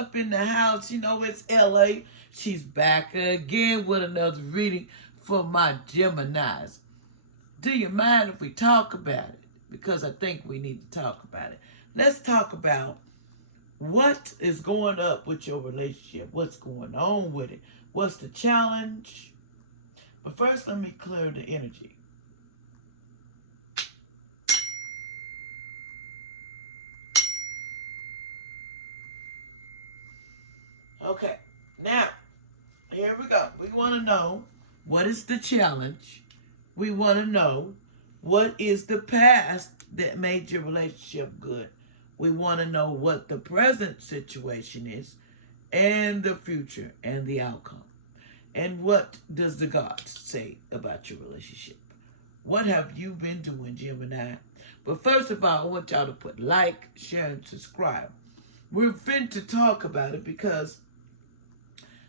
up in the house. You know, it's LA. She's back again with another reading for my Geminis. Do you mind if we talk about it? Because I think we need to talk about it. Let's talk about what is going up with your relationship. What's going on with it? What's the challenge? But first, let me clear the energy. Okay, now, here we go. We want to know what is the challenge. We want to know what is the past that made your relationship good. We want to know what the present situation is and the future and the outcome. And what does the gods say about your relationship? What have you been doing, Gemini? But first of all, I want y'all to put like, share, and subscribe. We're fin to talk about it because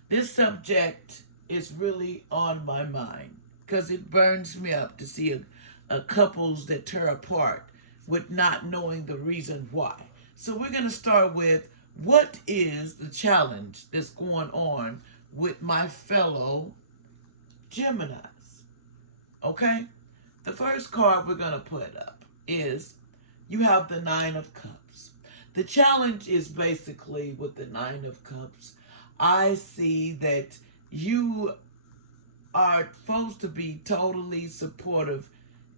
this subject is really on my mind because it burns me up to see a couples that tear apart with not knowing the reason why. So we're going to start with what is the challenge that's going on with my fellow Geminis. Okay? The first card we're going to put up is you have the Nine of Cups. The challenge is basically with the Nine of Cups. I see that you are supposed to be totally supportive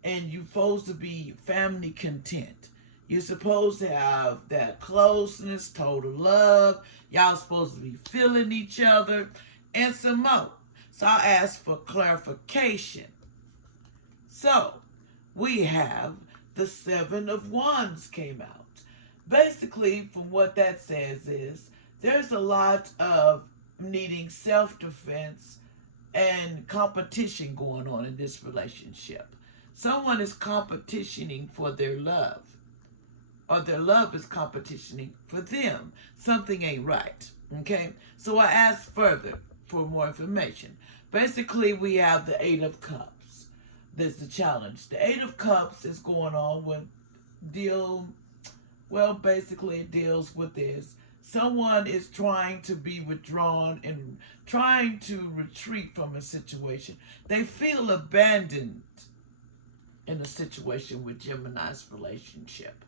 and you're supposed to be family content. You're supposed to have that closeness, total love. Y'all supposed to be feeling each other and some more. So I'll ask for clarification. So we have the Seven of Wands came out. Basically, from what that says is there's a lot of needing self-defense and competition going on in this relationship. Someone is competitioning for their love, or their love is competitioning for them. Something ain't right. Okay? So I asked further for more information. Basically, we have the Eight of Cups. There's the challenge. The Eight of Cups is going on with basically it deals with this. Someone is trying to be withdrawn and trying to retreat from a situation. They feel abandoned in a situation with Gemini's relationship.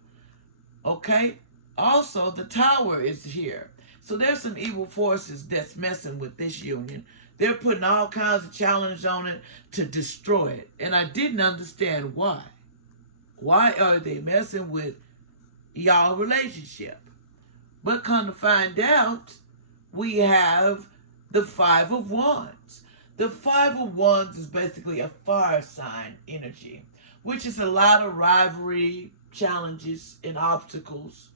Okay? Also, the Tower is here. So there's some evil forces that's messing with this union. They're putting all kinds of challenge on it to destroy it. And I didn't understand why. Why are they messing with y'all relationship? But come to find out, we have the Five of Wands. The Five of Wands is basically a fire sign energy, which is a lot of rivalry, challenges, and obstacles.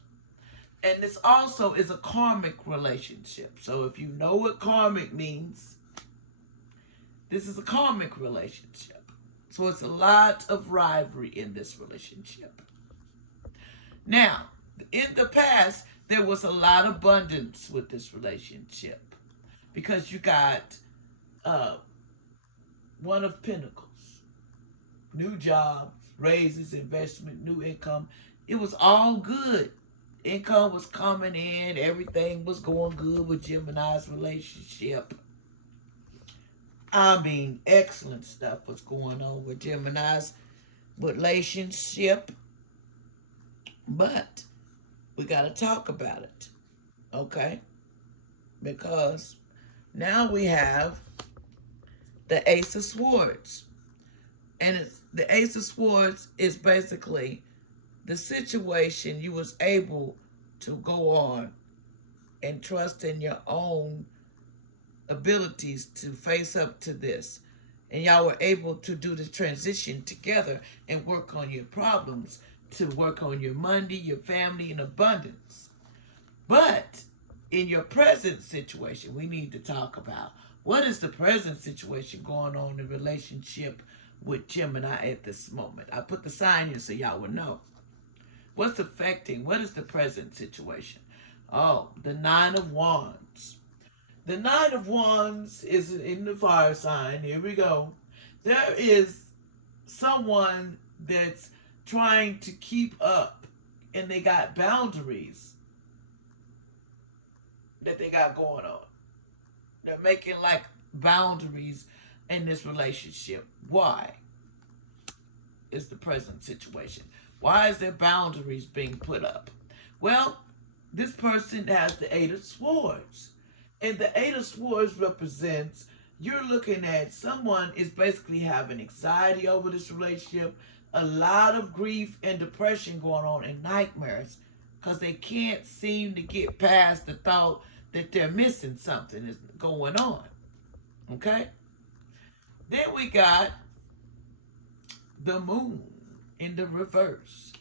And this also is a karmic relationship. So if you know what karmic means, this is a karmic relationship. So it's a lot of rivalry in this relationship. Now, in the past, there was a lot of abundance with this relationship because you got One of Pentacles, new jobs, raises, investment, new income. It was all good. Income was coming in. Everything was going good with Gemini's relationship. I mean, excellent stuff was going on with Gemini's relationship. But we got to talk about it. Okay? Because now we have the Ace of Swords. And the Ace of Swords is basically the situation you was able to go on and trust in your own abilities to face up to this. And y'all were able to do the transition together and work on your problems, to work on your money, your family, and abundance. But in your present situation, we need to talk about what is the present situation going on in relationship with Gemini at this moment. I put the sign here so y'all will know. What's affecting? What is the present situation? Oh, the Nine of Wands. The Nine of Wands is in the fire sign. Here we go. There is someone that's trying to keep up and they got boundaries. that they got going on. They're making like boundaries in this relationship. Why is the present situation? Why is there boundaries being put up? Well, this person has the Eight of Swords. And the Eight of Swords represents you're looking at someone is basically having anxiety over this relationship, a lot of grief and depression going on, and nightmares because they can't seem to get past the thought that they're missing something is going on. Okay? Then we got the moon in the reverse.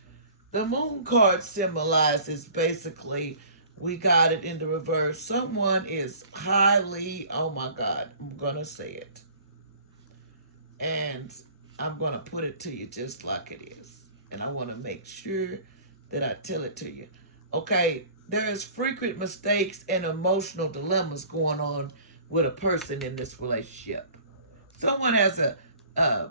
The moon card symbolizes basically, we got it in the reverse. Someone is highly, oh my God, I'm going to say it. And I'm going to put it to you just like it is. And I want to make sure that I tell it to you. Okay, there is frequent mistakes and emotional dilemmas going on with a person in this relationship. Someone has a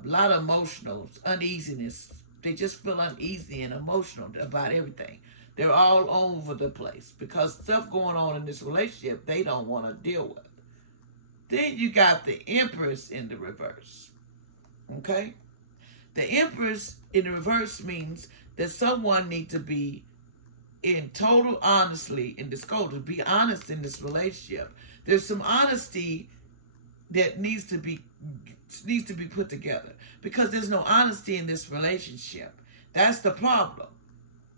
lot of emotional uneasiness. They just feel uneasy and emotional about everything. They're all over the place because stuff going on in this relationship they don't want to deal with. Then you got the Empress in the reverse. Okay? The Empress in the reverse means that someone needs to be in total honesty and disclosure. Be honest in this relationship. There's some honesty that needs to be put together because there's no honesty in this relationship. That's the problem.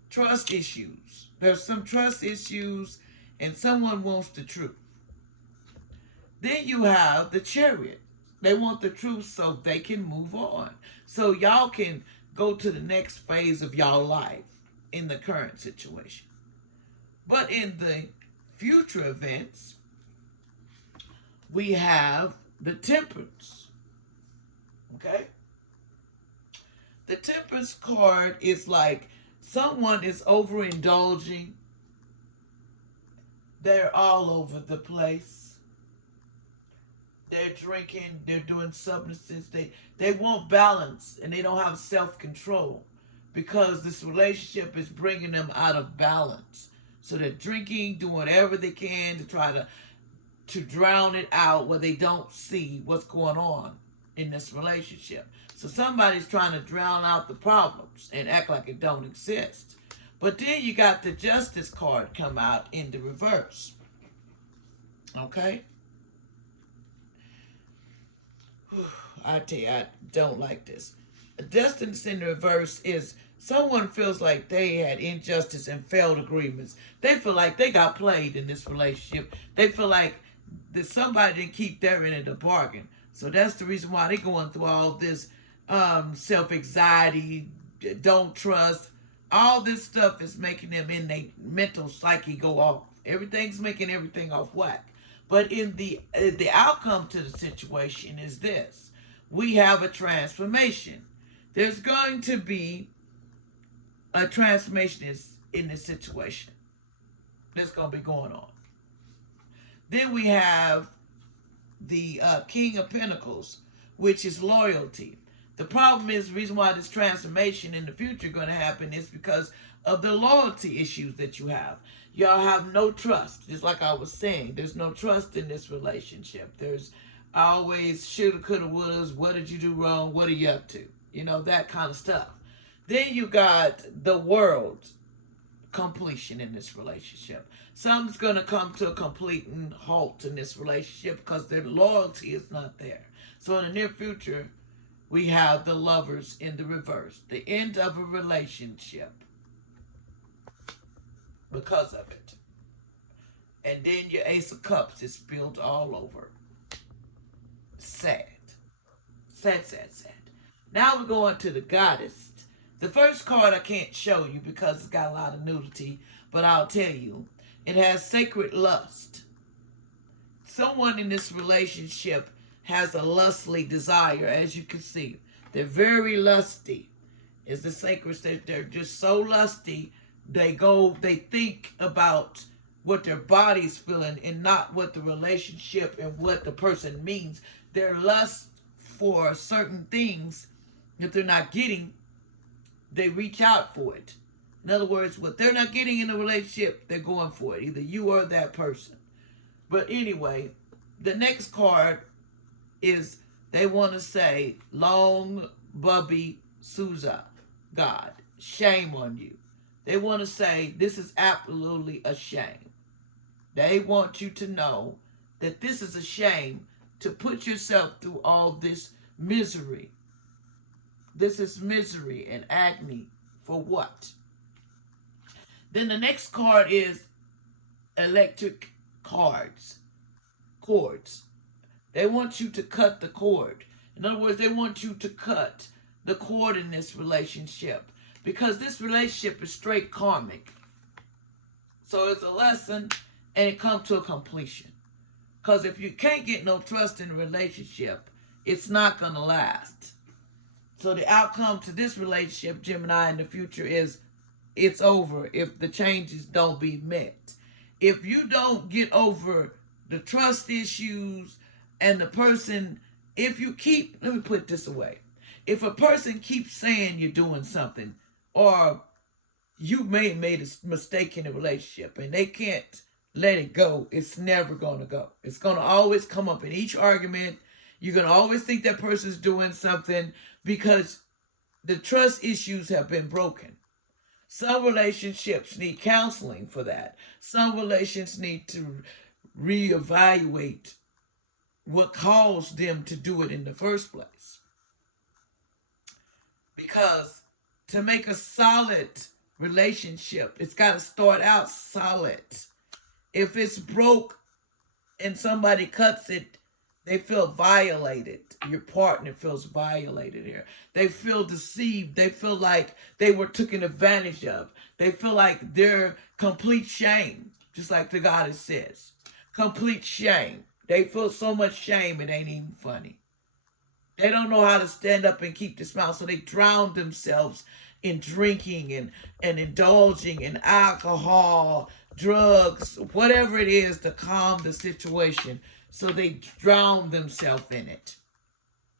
Trust issues. There's some trust issues and someone wants the truth. Then you have the Chariot. They want the truth so they can move on. So y'all can go to the next phase of y'all life in the current situation. But in the future events, we have the Temperance. Okay? The Temperance card is like someone is overindulging. They're all over the place. They're drinking, they're doing substances. They want balance and they don't have self-control because this relationship is bringing them out of balance. So they're drinking, doing whatever they can to try to drown it out where they don't see what's going on in this relationship. So somebody's trying to drown out the problems and act like it don't exist. But then you got the Justice card come out in the reverse. Okay? I tell you, I don't like this. Justice in the reverse is someone feels like they had injustice and failed agreements. They feel like they got played in this relationship. They feel like that somebody didn't keep their end of the bargain. So that's the reason why they're going through all this self-anxiety, don't trust. All this stuff is making them in their mental psyche go off. Everything's making everything off whack. But in the outcome to the situation is this. We have a transformation. There's going to be a transformation in this situation that's going to be going on. Then we have the King of Pentacles, which is loyalty. The problem is the reason why this transformation in the future is going to happen is because of the loyalty issues that you have. Y'all have no trust. Just like I was saying, there's no trust in this relationship. There's always shoulda, coulda, wouldas. What did you do wrong? What are you up to? You know, that kind of stuff. Then you got the World completion in this relationship. Something's going to come to a complete halt in this relationship because their loyalty is not there. So in the near future, we have the Lovers in the reverse. The end of a relationship because of it. And then your Ace of Cups is spilled all over. Sad. Sad, sad, sad. Now we're going to the Goddess. The first card I can't show you because it's got a lot of nudity, but I'll tell you. It has sacred lust. Someone in this relationship has a lustly desire, as you can see. They're very lusty. It's the sacred state. They're just so lusty. They think about what their body's feeling and not what the relationship and what the person means. Their lust for certain things that they're not getting, they reach out for it. In other words, what they're not getting in a relationship, they're going for it. Either you or that person. But anyway, the next card is they want to say, long Bubby Souza, God, shame on you. They want to say, this is absolutely a shame. They want you to know that this is a shame to put yourself through all this misery. This is misery and agony for what? Then the next card is electric cords. They want you to cut the cord. In other words, they want you to cut the cord in this relationship because this relationship is straight karmic. So it's a lesson and it comes to a completion. Because if you can't get no trust in a relationship, it's not going to last. So the outcome to this relationship, Gemini, in the future is it's over if the changes don't be met. If you don't get over the trust issues and the person, if you keep, let me put it this away. If a person keeps saying you're doing something or you may have made a mistake in a relationship and they can't let it go, it's never going to go. It's going to always come up in each argument. You're going to always think that person's doing something because the trust issues have been broken. Some relationships need counseling for that. Some relations need to reevaluate what caused them to do it in the first place. Because to make a solid relationship, it's got to start out solid. If it's broke and somebody cuts it, they feel violated. Your partner feels violated here. They feel deceived. They feel like they were taken advantage of. They feel like they're complete shame, just like the goddess says. Complete shame. They feel so much shame it ain't even funny. They don't know how to stand up and keep the smile, so they drown themselves in drinking and indulging in alcohol, drugs, whatever it is to calm the situation. So they drown themselves in it.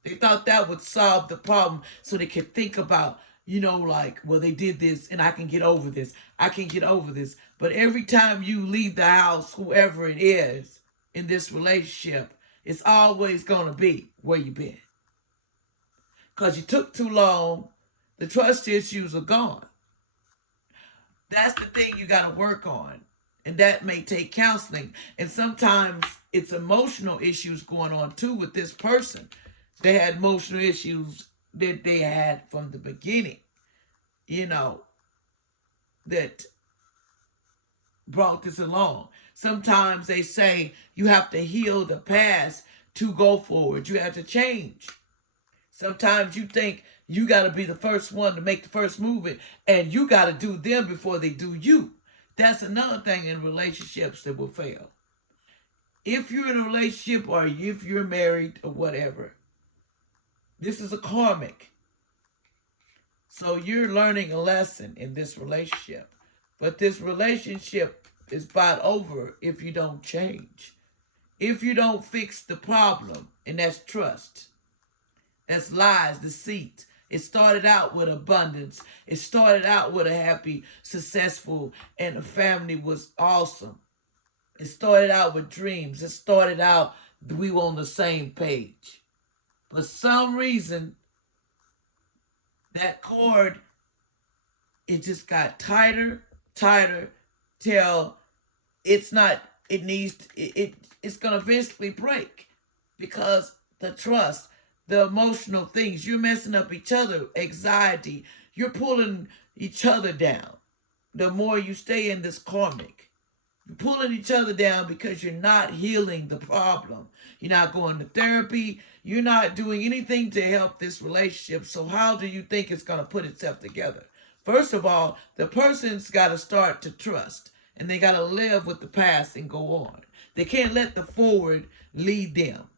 They thought that would solve the problem so they could think about, like, well, they did this and I can get over this. I can get over this. But every time you leave the house, whoever it is in this relationship, it's always going to be where you've been. Because you took too long, the trust issues are gone. That's the thing you got to work on. And that may take counseling. And sometimes it's emotional issues going on too with this person. They had emotional issues that they had from the beginning, that brought this along. Sometimes they say you have to heal the past to go forward. You have to change. Sometimes you think you got to be the first one to make the first move, and you got to do them before they do you. That's another thing in relationships that will fail. If you're in a relationship or if you're married or whatever, this is a karmic. So you're learning a lesson in this relationship. But this relationship is about over if you don't change. If you don't fix the problem, and that's trust. That's lies, deceit. It started out with abundance. It started out with a happy, successful, and the family was awesome. It started out with dreams. It started out we were on the same page. For some reason, that cord, it just got tighter, till it's going to eventually break because the trust, the emotional things, you're messing up each other, anxiety, you're pulling each other down. The more you stay in this karmic, you're pulling each other down because you're not healing the problem. You're not going to therapy. You're not doing anything to help this relationship. So how do you think it's going to put itself together? First of all, the person's got to start to trust, and they got to live with the past and go on. They can't let the forward lead them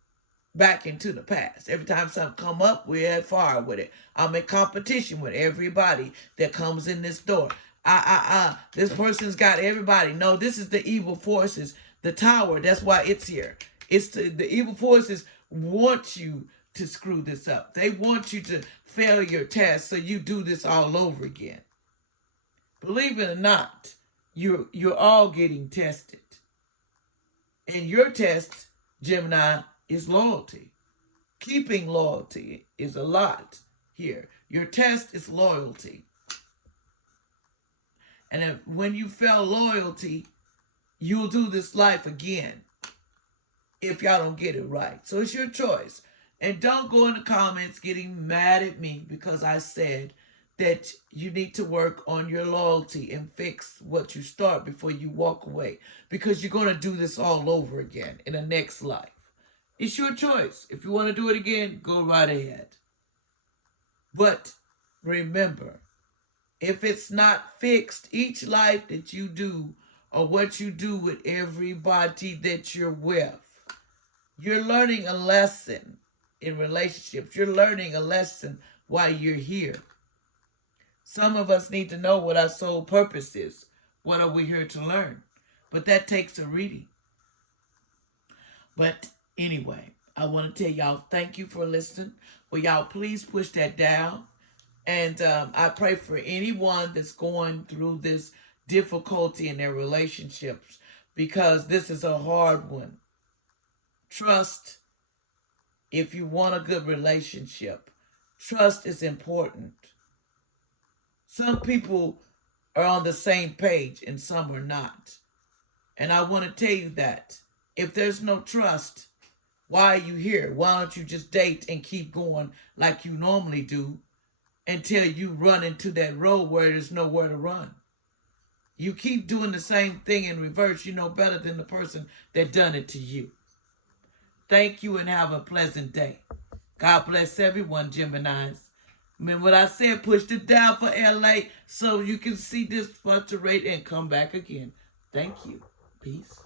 back into the past. Every time something come up, we're at far with it. I'm in competition with everybody that comes in this door. This person's got everybody. No, this is the evil forces. The tower, that's why it's here. It's the evil forces want you to screw this up. They want you to fail your test so you do this all over again. Believe it or not, you're all getting tested. And your test, Gemini, is loyalty. Keeping loyalty is a lot here. Your test is loyalty. And when you fail loyalty, you'll do this life again if y'all don't get it right. So it's your choice. And don't go in the comments getting mad at me because I said that you need to work on your loyalty and fix what you start before you walk away. Because you're going to do this all over again in the next life. It's your choice. If you want to do it again, go right ahead. But remember, if it's not fixed, each life that you do or what you do with everybody that you're with, you're learning a lesson in relationships. You're learning a lesson while you're here. Some of us need to know what our soul purpose is. What are we here to learn? But that takes a reading. But anyway, I want to tell y'all thank you for listening. Will y'all please push that down? And I pray for anyone that's going through this difficulty in their relationships because this is a hard one. Trust, if you want a good relationship, trust is important. Some people are on the same page and some are not. And I want to tell you that if there's no trust, why are you here? Why don't you just date and keep going like you normally do until you run into that road where there's nowhere to run? You keep doing the same thing in reverse, you know better than the person that done it to you. Thank you and have a pleasant day. God bless everyone, Geminis. Remember what I said, push it down for LA so you can see this fluctuate and come back again. Thank you. Peace.